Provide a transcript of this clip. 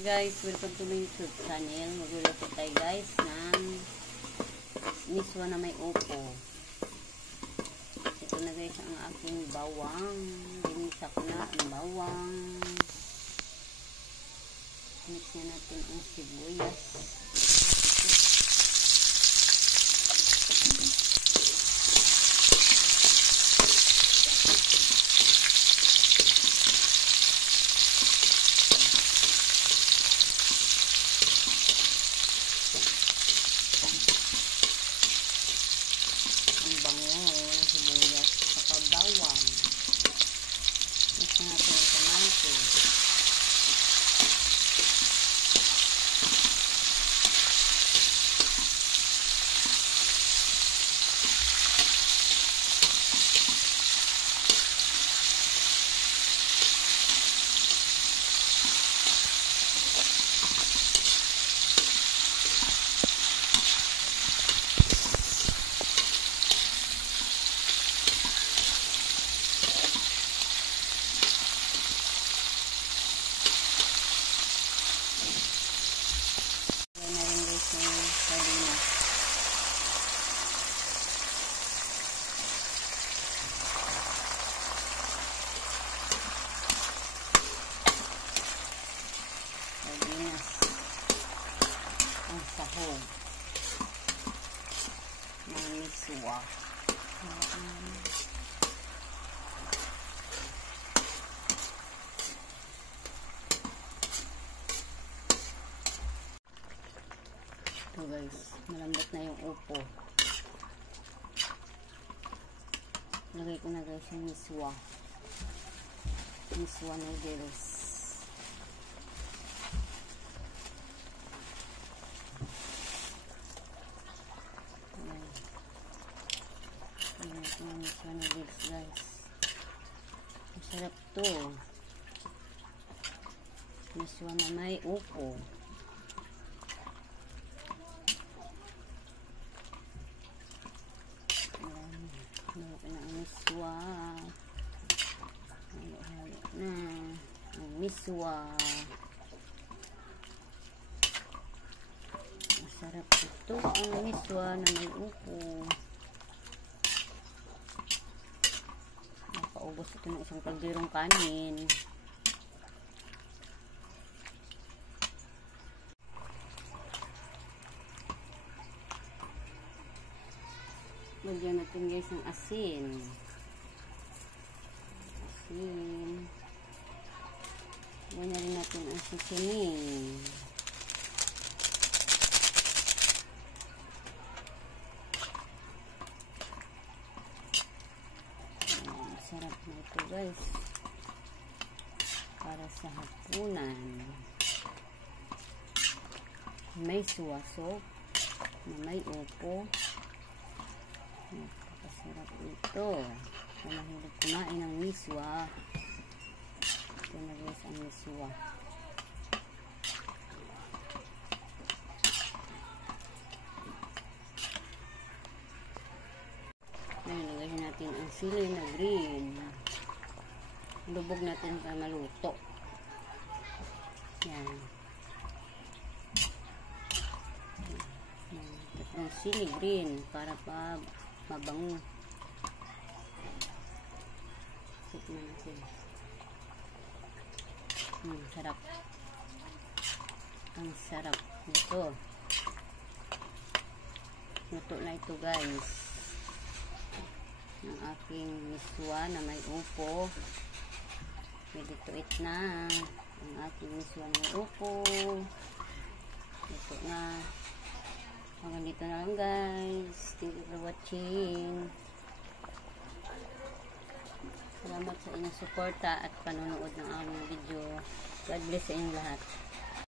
Guys, welcome to my YouTube channel. Magluluto tayo guys ng miswa na may upo. Ito na guys ang aking bawang. Ginisa ko na ang bawang. Mix na natin ang sibuyas. Ang sahog ng miswa. Ito guys, malambot na yung upo. Lagay ko na guys yung miswa noodles. Miswa noodles guys. Masarap to. Miswa na may upo. Halo na ang miswa. Halo na ang miswa. Masarap ito ang miswa na may upo. Napaubos ito ng isang kalderong kanin. Lagyan natin guys ng asin. Lagyan na rin natin ang seasoning. Sarap na ito guys. Para sa hapunan. May suwasok na may upo. Napakasarap ito. Sa mahilig kumain ng miswa. Ito na guys ang miswa. Ngayon, lagayin natin ang sili na green. Lubog natin para maluto. Yan. Ang sili green para pa mabango. Tikman natin. Sarap. Ang sarap nito. Luto na ito guys. Ang aking miswa na may upo. Ready to eat na. Ang aking miswa na may upo. Luto na. Hanggang dito na lang guys. Thank you for watching. Salamat sa inyong suporta at panonood ng aming video. God bless sa inyong lahat.